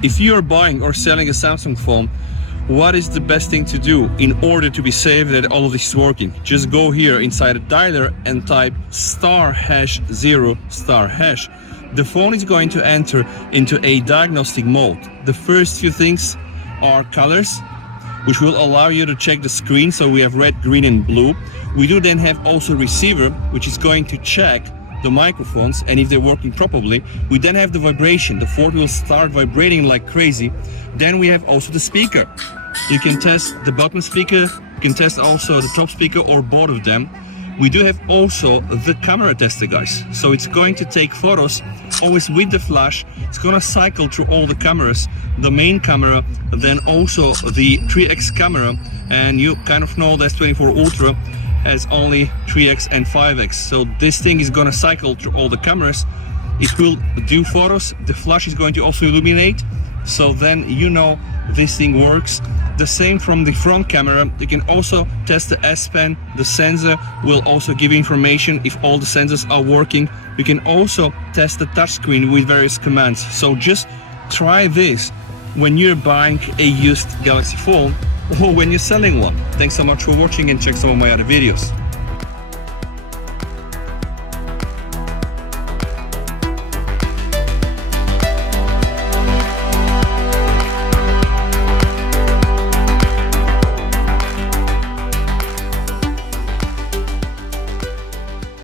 If you are buying or selling a Samsung phone, what is the best thing to do in order to be safe that all of this is working? Just go here inside a dialer and type *#0*#. The phone is going to enter into a diagnostic mode. The first few things are colors, which will allow you to check the screen. So we have red, green and blue. We do then have also receiver, which is going to check the microphones and if they're working properly. We then have the vibration. The phone will start vibrating like crazy. Then we have also the speaker. You can test the bottom speaker, you can test also the top speaker or both of them. We do have also the camera tester, guys. So it's going to take photos always with the flash. It's going to cycle through all the cameras, the main camera, then also the 3x camera. And you kind of know that S24 Ultra has only 3x and 5x. So this thing is going to cycle through all the cameras. It will do photos. The flash is going to also illuminate. So then you know this thing works. The same from the front camera. You can also test the S Pen. The sensor will also give information if all the sensors are working. You can also test the touchscreen with various commands. So just try this when you're buying a used Galaxy phone or when you're selling one. Thanks so much for watching and check some of my other videos.